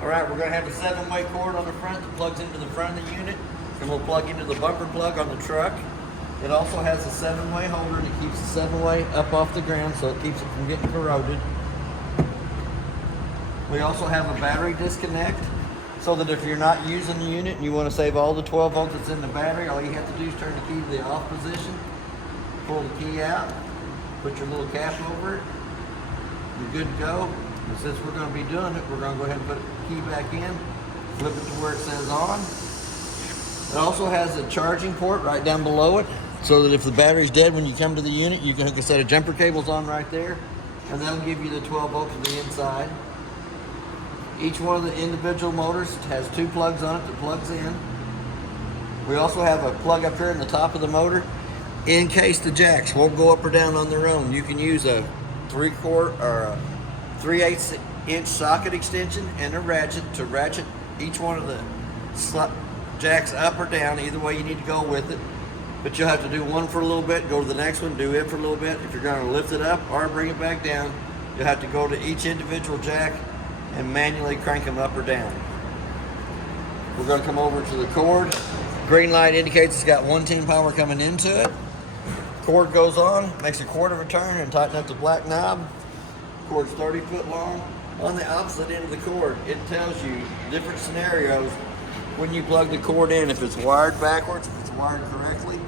All right, we're gonna have a 7-way cord on the front that plugs into the front of the unit, and we'll plug into the bumper plug on the truck. It also has a 7-way holder that keeps the 7-way up off the ground, so it keeps it from getting corroded. We also have a battery disconnect, so that if you're not using the unit and you want to save all the 12 volts that's in the battery, all you have to do is turn the key to the off position, pull the key out, put your little cap over it, you're good to go. And since we're going to be doing it, we're going to go ahead and put the key back in, flip it to where it says on. It also has a charging port right down below it, so that if the battery's dead when you come to the unit, you can hook a set of jumper cables on right there, and that'll give you the 12 volts to the inside. Each one of the individual motors has 2 plugs on it that plugs in. We also have a plug up here in the top of the motor. In case the jacks won't go up or down on their own, you can use a 3/8 inch socket extension and a ratchet to ratchet each one of the jacks up or down, either way you need to go with it. But you'll have to do one for a little bit, go to the next one, do it for a little bit. If you're going to lift it up or bring it back down, you'll have to go to each individual jack and manually crank them up or down. We're going to come over to the cord. Green light indicates it's got 110 power coming into it. Cord goes on, makes a quarter of a turn and tighten up the black knob. Cord's 30 foot long. On the opposite end of the cord, it tells you different scenarios when you plug the cord in, if it's wired backwards, if it's wired correctly,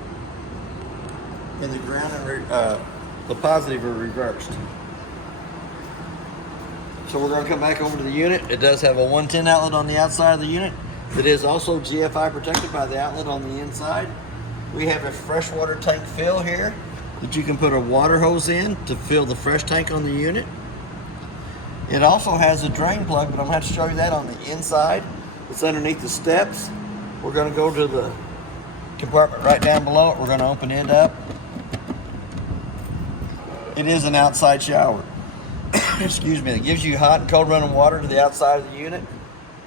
and the ground and the positive are reversed. So we're going to come back over to the unit. It does have a 110 outlet on the outside of the unit. It is also GFI protected by the outlet on the inside. We have a freshwater tank fill here that you can put a water hose in to fill the fresh tank on the unit. It also has a drain plug, but I'm going to have to show you that on the inside. It's underneath the steps. We're going to go to the compartment right down below it. We're going to open it up. It is an outside shower. Excuse me. It gives you hot and cold running water to the outside of the unit.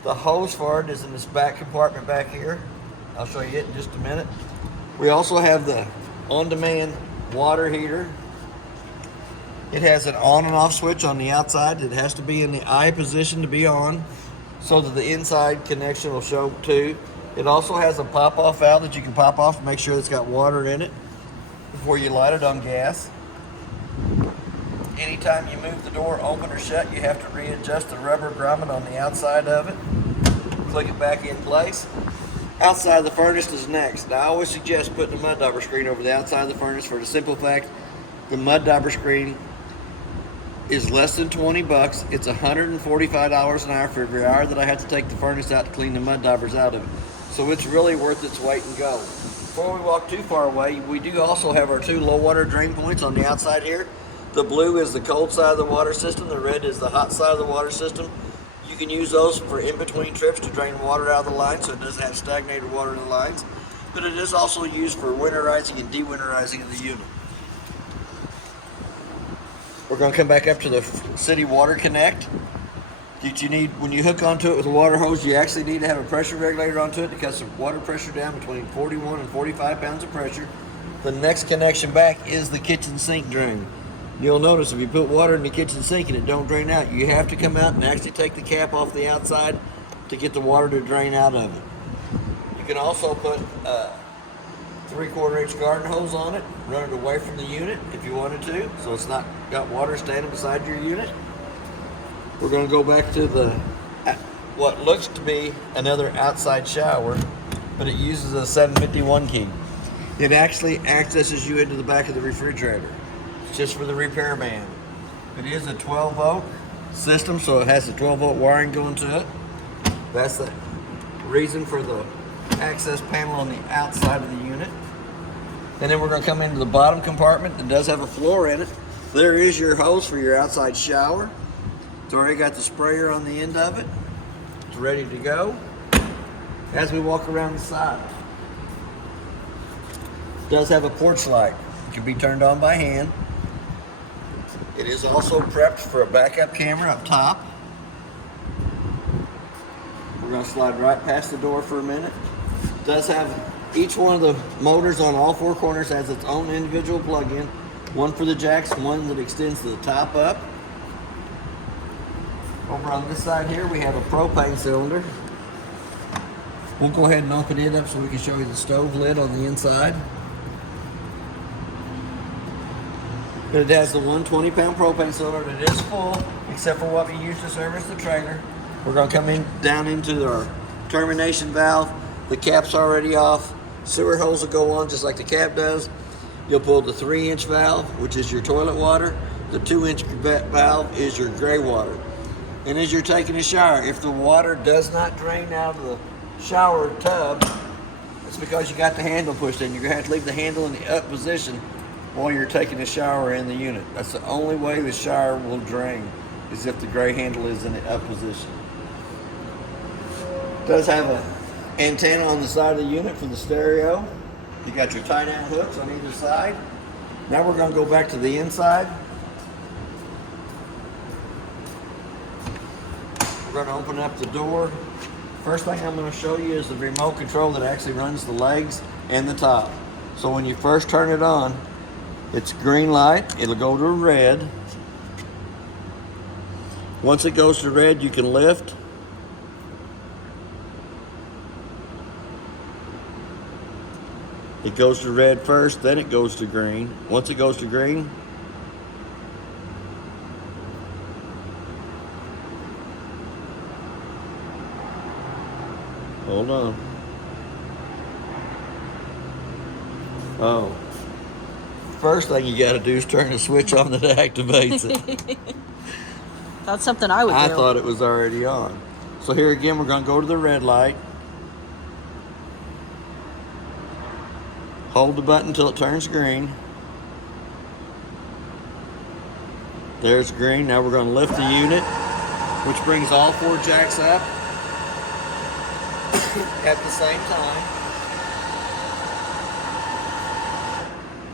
The hose for it is in this back compartment back here. I'll show you it in just a minute. We also have the on-demand water heater. It has an on and off switch on the outside. It has to be in the I position to be on, so that the inside connection will show too. It also has a pop-off valve that you can pop off to make sure it's got water in it before you light it on gas. Anytime you move the door open or shut, you have to readjust the rubber grommet on the outside of it. Click it back in place. Outside of the furnace is next. Now, I always suggest putting a mud dauber screen over the outside of the furnace for the simple fact the mud dauber screen is less than 20 bucks. It's $145 an hour for every hour that I have to take the furnace out to clean the mud daubers out of it. So it's really worth its weight in gold. Before we walk too far away, we do also have our 2 low water drain points on the outside here. The blue is the cold side of the water system. The red is the hot side of the water system. You can use those for in-between trips to drain water out of the line, so it doesn't have stagnated water in the lines. But it is also used for winterizing and dewinterizing of the unit. We're going to come back up to the city water connect. That you need, when you hook onto it with a water hose, you actually need to have a pressure regulator onto it to cut the water pressure down between 41 and 45 pounds of pressure. The next connection back is the kitchen sink drain. You'll notice if you put water in the kitchen sink and it don't drain out, you have to come out and actually take the cap off the outside to get the water to drain out of it. You can also put a 3/4 inch garden hose on it, run it away from the unit if you wanted to, so it's not got water standing beside your unit. We're going to go back to the what looks to be another outside shower, but it uses a 751 key. It actually accesses you into the back of the refrigerator. It's just for the repairman. It is a 12 volt system, so it has a 12 volt wiring going to it. That's the reason for the access panel on the outside of the unit. And then we're going to come into the bottom compartment that does have a floor in it. There is your hose for your outside shower. It's already got the sprayer on the end of it. It's ready to go. As we walk around the side, it does have a porch light. It can be turned on by hand. It is also prepped for a backup camera up top. We're going to slide right past the door for a minute. It does have each one of the motors on all 4 corners has its own individual plug-in. One for the jacks, one that extends the top up. Over on this side here, we have a propane cylinder. We'll go ahead and open it up so we can show you the stove lid on the inside. It has the 120-pound propane cylinder. It is full, except for what we use to service the trailer. We're going to come in down into our termination valve. The cap's already off. Sewer hose will go on just like the cap does. You'll pull the 3-inch valve, which is your toilet water. The 2-inch valve is your gray water. And as you're taking a shower, if the water does not drain out of the shower tub, it's because you got the handle pushed in. You're going to have to leave the handle in the up position while you're taking a shower in the unit. That's the only way the shower will drain, is if the gray handle is in the up position. It does have an antenna on the side of the unit for the stereo. You got your tie-down hooks on either side. Now we're going to go back to the inside. We're going to open up the door. First thing I'm going to show you is the remote control that actually runs the legs and the top. So when you first turn it on, it's green light. It'll go to red. Once it goes to red, you can lift. It goes to red first, then it goes to green. Once it goes to green, hold on. Oh. First thing you got to do is turn the switch on that activates it. That's something I would do. I thought it was already on. So here again, we're going to go to the red light. Hold the button until it turns green. There's green. Now we're going to lift the unit, which brings all 4 jacks up at the same time.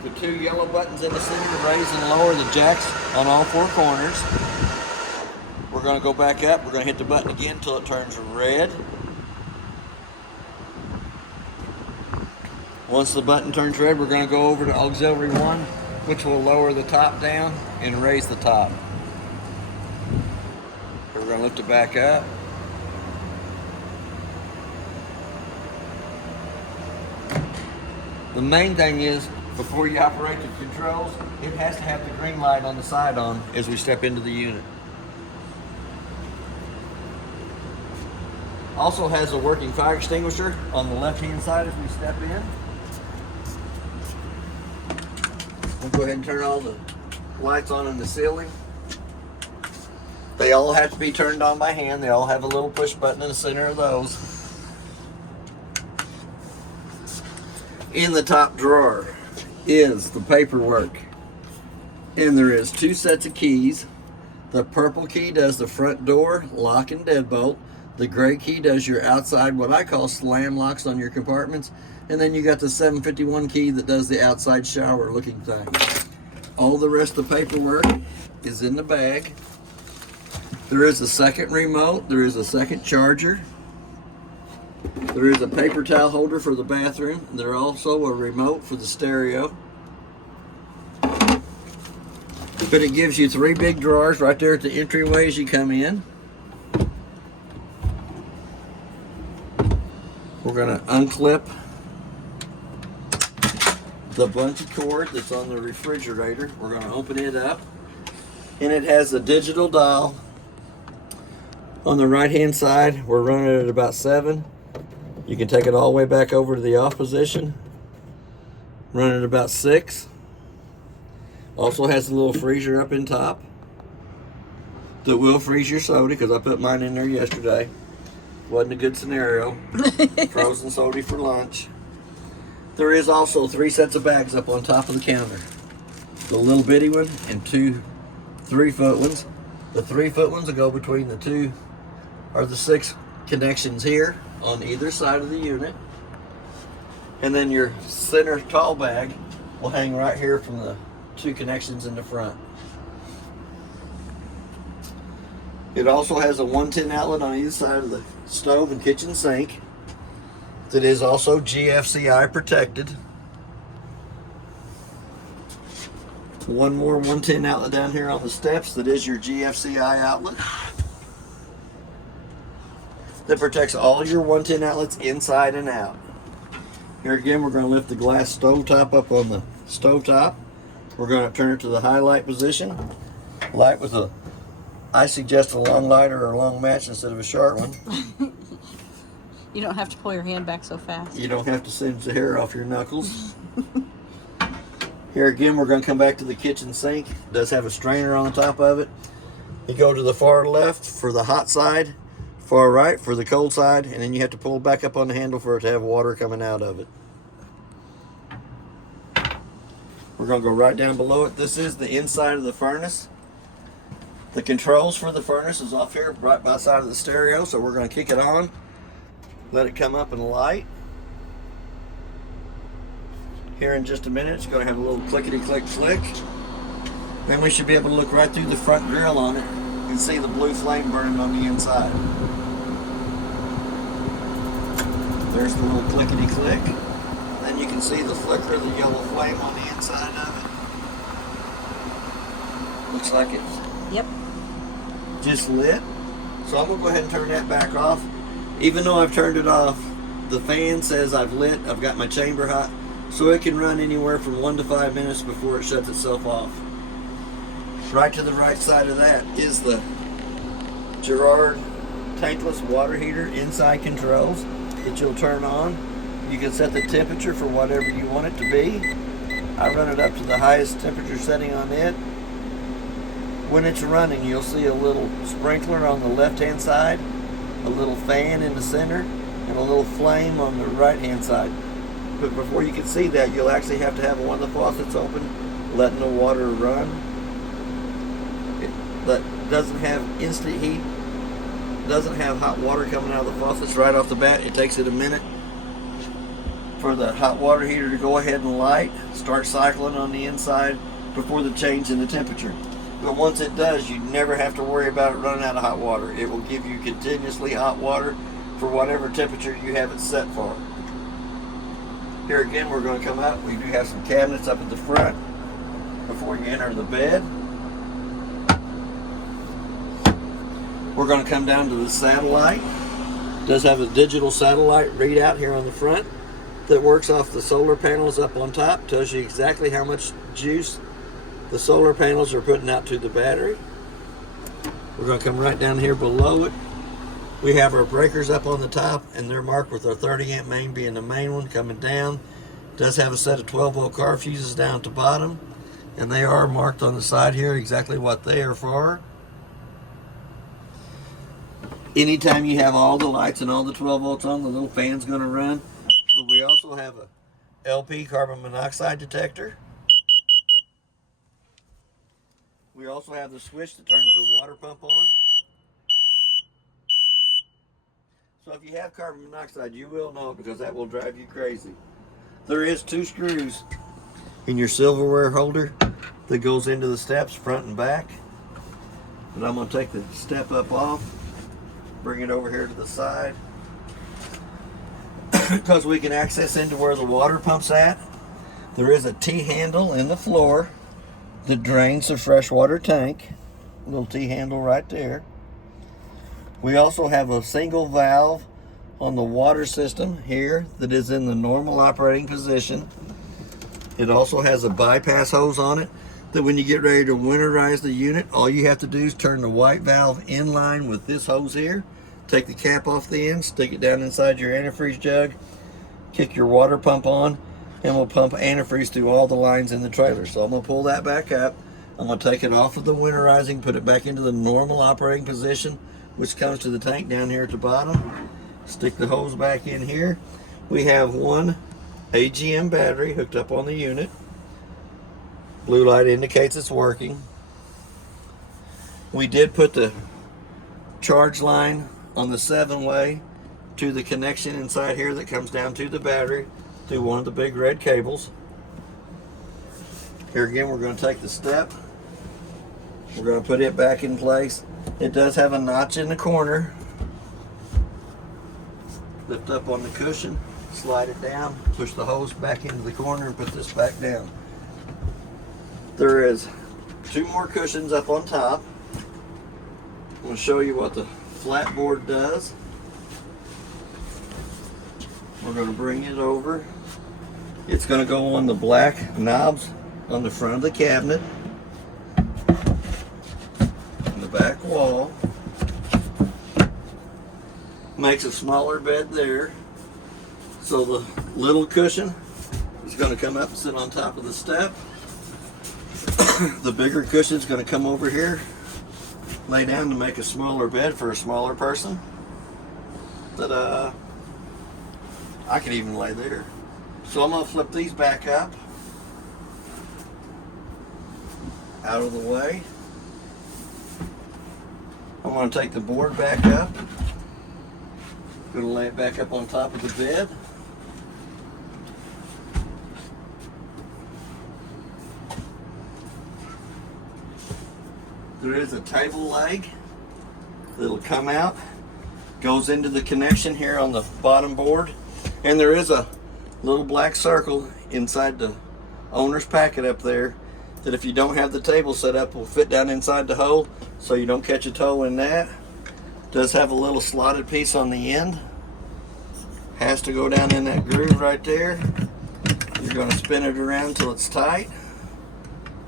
The 2 yellow buttons in the center raise and lower the jacks on all 4 corners. We're going to go back up. We're going to hit the button again until it turns red. Once the button turns red, we're going to go over to auxiliary 1, which will lower the top down and raise the top. We're going to lift it back up. The main thing is, before you operate the controls, it has to have the green light on the side on as we step into the unit. Also has a working fire extinguisher on the left-hand side as we step in. We'll go ahead and turn all the lights on in the ceiling. They all have to be turned on by hand. They all have a little push button in the center of those. In the top drawer is the paperwork. And there is 2 sets of keys. The purple key does the front door lock and deadbolt. The gray key does your outside, what I call slam locks on your compartments. And then you got the 751 key that does the outside shower looking thing. All the rest of the paperwork is in the bag. There is a second remote. There is a second charger. There is a paper towel holder for the bathroom. There's also a remote for the stereo. But it gives you 3 big drawers right there at the entryway as you come in. We're going to unclip the bungee cord that's on the refrigerator. We're going to open it up. And it has a digital dial. On the right hand side, we're running at about 7. You can take it all the way back over to the off position. Run at about 6. Also has a little freezer up in top that will freeze your soda, because I put mine in there yesterday. Wasn't a good scenario. Frozen soda for lunch. There is also 3 sets of bags up on top of the counter. The little bitty one and 2 3-foot ones. The 3-foot ones will go between the 2 or the 6 connections here on either side of the unit. And then your center tall bag will hang right here from the 2 connections in the front. It also has a 110 outlet on either side of the stove and kitchen sink that is also GFCI protected. One more 110 outlet down here on the steps that is your GFCI outlet. that protects all your 110 outlets inside and out. Here again, we're going to lift the glass stovetop up on the stovetop. We're going to turn it to the highlight position. Light with a, I suggest a long lighter or a long match instead of a sharp one. You don't have to pull your hand back so fast. You don't have to singe the hair off your knuckles. Here again, we're going to come back to the kitchen sink. It does have a strainer on the top of it. You go to the far left for the hot side, far right for the cold side, and then you have to pull back up on the handle for it to have water coming out of it. We're going to go right down below it. This is the inside of the furnace. The controls for the furnace is off here right by the side of the stereo, so we're going to kick it on, let it come up and light. Here in just a minute, it's going to have a little clickety-click flick. Then we should be able to look right through the front grill on it and see the blue flame burning on the inside. There's the little clickety-click. Then you can see the flicker of the yellow flame on the inside of it. Looks like it's Yep. just lit. So I'm going to go ahead and turn that back off. Even though I've turned it off, the fan says I've lit, I've got my chamber hot, so it can run anywhere from 1 to 5 minutes before it shuts itself off. Right to the right side of that is the Girard tankless water heater inside controls that you'll turn on. You can set the temperature for whatever you want it to be. I run it up to the highest temperature setting on it. When it's running, you'll see a little sprinkler on the left-hand side, a little fan in the center, and a little flame on the right-hand side. But before you can see that, you'll actually have to have one of the faucets open, letting the water run. That doesn't have instant heat, doesn't have hot water coming out of the faucets right off the bat. It takes it a minute for the hot water heater to go ahead and light, start cycling on the inside before the change in the temperature. But once it does, you never have to worry about it running out of hot water. It will give you continuously hot water for whatever temperature you have it set for. Here again, we're going to come out. We do have some cabinets up at the front before you enter the bed. We're going to come down to the satellite. It does have a digital satellite readout here on the front that works off the solar panels up on top. Tells you exactly how much juice the solar panels are putting out to the battery. We're going to come right down here below it. We have our breakers up on the top, and they're marked with our 30 amp main being the main one coming down. It does have a set of 12 volt car fuses down at the bottom, and they are marked on the side here exactly what they are for. Anytime you have all the lights and all the 12 volts on, the little fan's going to run. But we also have a LP carbon monoxide detector. We also have the switch that turns the water pump on. So if you have carbon monoxide, you will know it because that will drive you crazy. There is 2 screws in your silverware holder that goes into the steps front and back. But I'm going to take the step up off, bring it over here to the side. Because we can access into where the water pump's at. There is a T-handle in the floor that drains the freshwater tank. A little T-handle right there. We also have a single valve on the water system here that is in the normal operating position. It also has a bypass hose on it that when you get ready to winterize the unit, all you have to do is turn the white valve in line with this hose here, take the cap off the end, stick it down inside your antifreeze jug, kick your water pump on, and we'll pump antifreeze through all the lines in the trailer. So I'm going to pull that back up. I'm going to take it off of the winterizing, put it back into the normal operating position, which comes to the tank down here at the bottom. Stick the hose back in here. We have one AGM battery hooked up on the unit. Blue light indicates it's working. We did put the charge line on the 7-way to the connection inside here that comes down to the battery through one of the big red cables. Here again, we're going to take the step. We're going to put it back in place. It does have a notch in the corner. Lift up on the cushion, slide it down, push the hose back into the corner and put this back down. There is 2 more cushions up on top. I'm going to show you what the flat board does. We're going to bring it over. It's going to go on the black knobs on the front of the cabinet, on the back wall. Makes a smaller bed there. So the little cushion is going to come up and sit on top of the step. The bigger cushion is going to come over here, lay down to make a smaller bed for a smaller person. Ta-da! I could even lay there. So I'm going to flip these back up, out of the way. I'm going to take the board back up. Going to lay it back up on top of the bed. There is a table leg that'll come out, goes into the connection here on the bottom board, and there is a little black circle inside the owner's packet up there that if you don't have the table set up will fit down inside the hole so you don't catch a toe in that. Does have a little slotted piece on the end. Has to go down in that groove right there. You're going to spin it around until it's tight.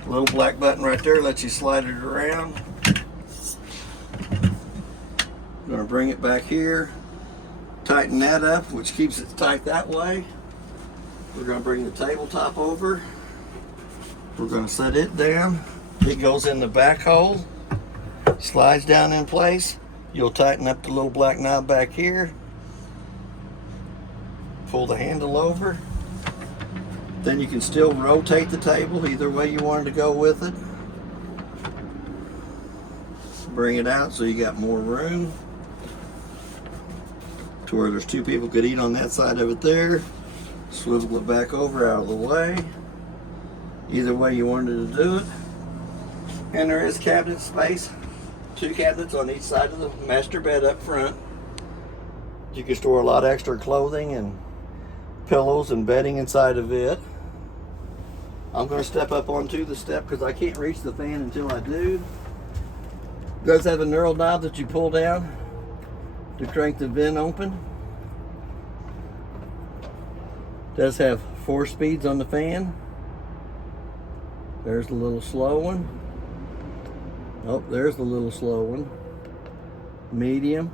Little black button right there lets you slide it around. I'm going to bring it back here, tighten that up, which keeps it tight that way. We're going to bring the tabletop over. We're going to set it down. It goes in the back hole, slides down in place. You'll tighten up the little black knob back here. Pull the handle over. Then you can still rotate the table either way you wanted to go with it. Bring it out so you got more room to where there's two people could eat on that side of it there. Swivel it back over out of the way. Either way you wanted to do it. And there is cabinet space. Two cabinets on each side of the master bed up front. You can store a lot of extra clothing and pillows and bedding inside of it. I'm going to step up onto the step because I can't reach the fan until I do. It does have a knurled knob that you pull down to crank the vent open. It does have 4 speeds on the fan. There's the little slow one. Oh, there's the little slow one. Medium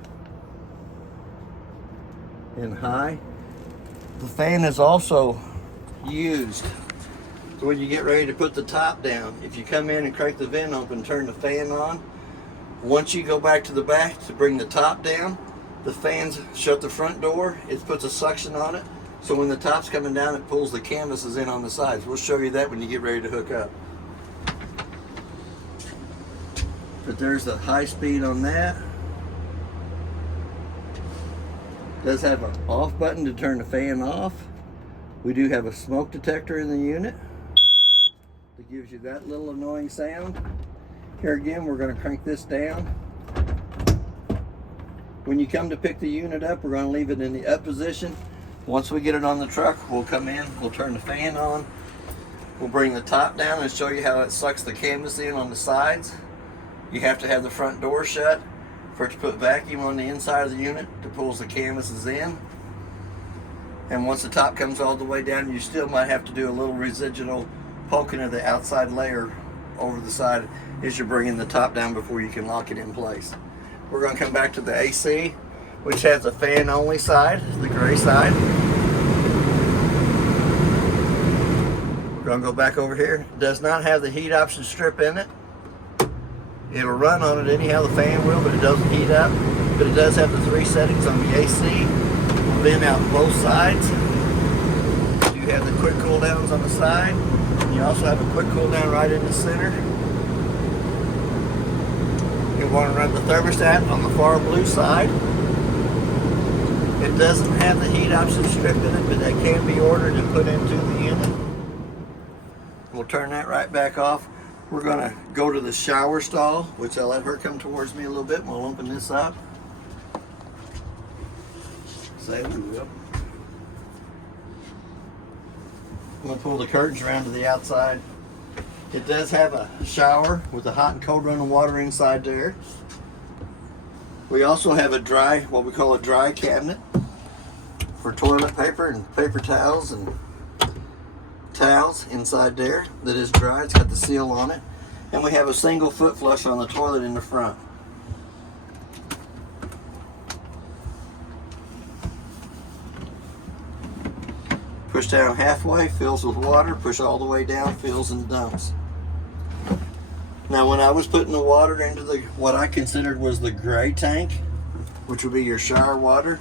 and high. The fan is also used so when you get ready to put the top down. If you come in and crank the vent open, turn the fan on. Once you go back to the back to bring the top down, the fans shut the front door. It puts a suction on it. So when the top's coming down, it pulls the canvases in on the sides. We'll show you that when you get ready to hook up. But there's the high speed on that. Does have an off button to turn the fan off. We do have a smoke detector in the unit that gives you that little annoying sound. Here again, we're going to crank this down. When you come to pick the unit up, we're going to leave it in the up position. Once we get it on the truck, we'll come in, we'll turn the fan on. We'll bring the top down and show you how it sucks the canvas in on the sides. You have to have the front door shut for it to put vacuum on the inside of the unit that pulls the canvases in. And once the top comes all the way down, you still might have to do a little residual poking of the outside layer over the side as you're bringing the top down before you can lock it in place. We're going to come back to the AC, which has a fan only side, the gray side. We're going to go back over here. It does not have the heat option strip in it. It'll run on it anyhow, the fan will, but it doesn't heat up. But it does have the 3 settings on the AC. We'll vent out both sides. You have the quick cool downs on the side. You also have a quick cool down right in the center. You want to run the thermostat on the far blue side. It doesn't have the heat option strip in it, but that can be ordered and put into the unit. We'll turn that right back off. We're going to go to the shower stall, which I'll let her come towards me a little bit and we'll open this up. Say we will. I'm going to pull the curtains around to the outside. It does have a shower with a hot and cold running water inside there. We also have a dry, what we call a dry cabinet. for toilet paper and paper towels and towels inside there that is dry. It's got the seal on it. And we have a single foot flush on the toilet in the front. Push down halfway, fills with water. Push all the way down, fills and dumps. Now when I was putting the water into the what I considered was the gray tank, which would be your shower water,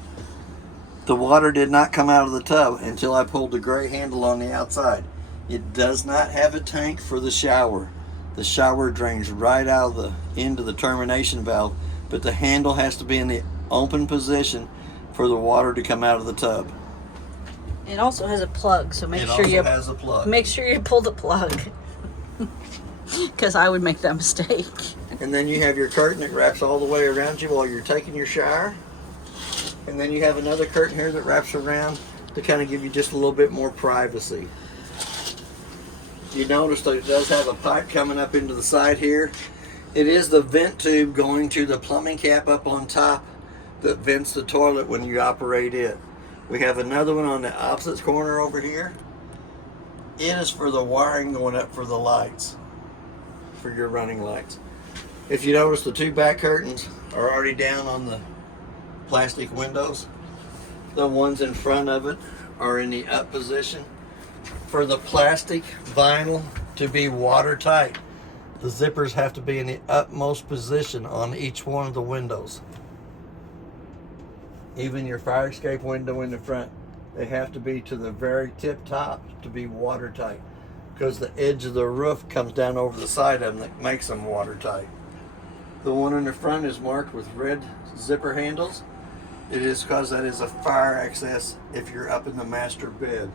the water did not come out of the tub until I pulled the gray handle on the outside. It does not have a tank for the shower. The shower drains right out of the end of the termination valve, but the handle has to be in the open position for the water to come out of the tub. It also has a plug, so make sure you pull the plug. Because I would make that mistake. And then you have your curtain that wraps all the way around you while you're taking your shower. And then you have another curtain here that wraps around to kind of give you just a little bit more privacy. You notice that it does have a pipe coming up into the side here. It is the vent tube going to the plumbing cap up on top that vents the toilet when you operate it. We have another one on the opposite corner over here. It is for the wiring going up for the lights, for your running lights. If you notice, the two back curtains are already down on the plastic windows. The ones in front of it are in the up position. For the plastic vinyl to be watertight, the zippers have to be in the utmost position on each one of the windows. Even your fire escape window in the front, they have to be to the very tip top to be watertight, because the edge of the roof comes down over the side of them that makes them watertight. The one in the front is marked with red zipper handles. It is because that is a fire access if you're up in the master bed.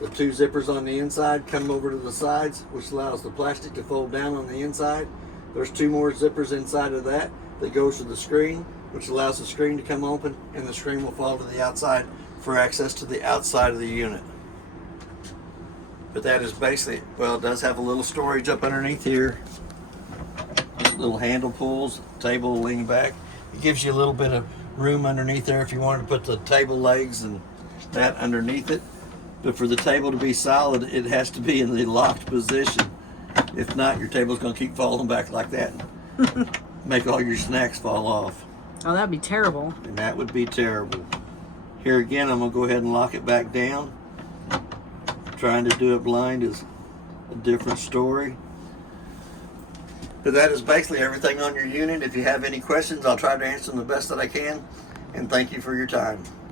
The two zippers on the inside come over to the sides, which allows the plastic to fold down on the inside. There's two more zippers inside of that goes to the screen, which allows the screen to come open, and the screen will fall to the outside for access to the outside of the unit. But that is basically, well, it does have a little storage up underneath here. Little handle pulls, table will lean back. It gives you a little bit of room underneath there if you wanted to put the table legs and that underneath it. But for the table to be solid, it has to be in the locked position. If not, your table's going to keep falling back like that. Make all your snacks fall off. Oh, that'd be terrible. And that would be terrible. Here again, I'm going to go ahead and lock it back down. Trying to do it blind is a different story. But that is basically everything on your unit. If you have any questions, I'll try to answer them the best that I can. And thank you for your time.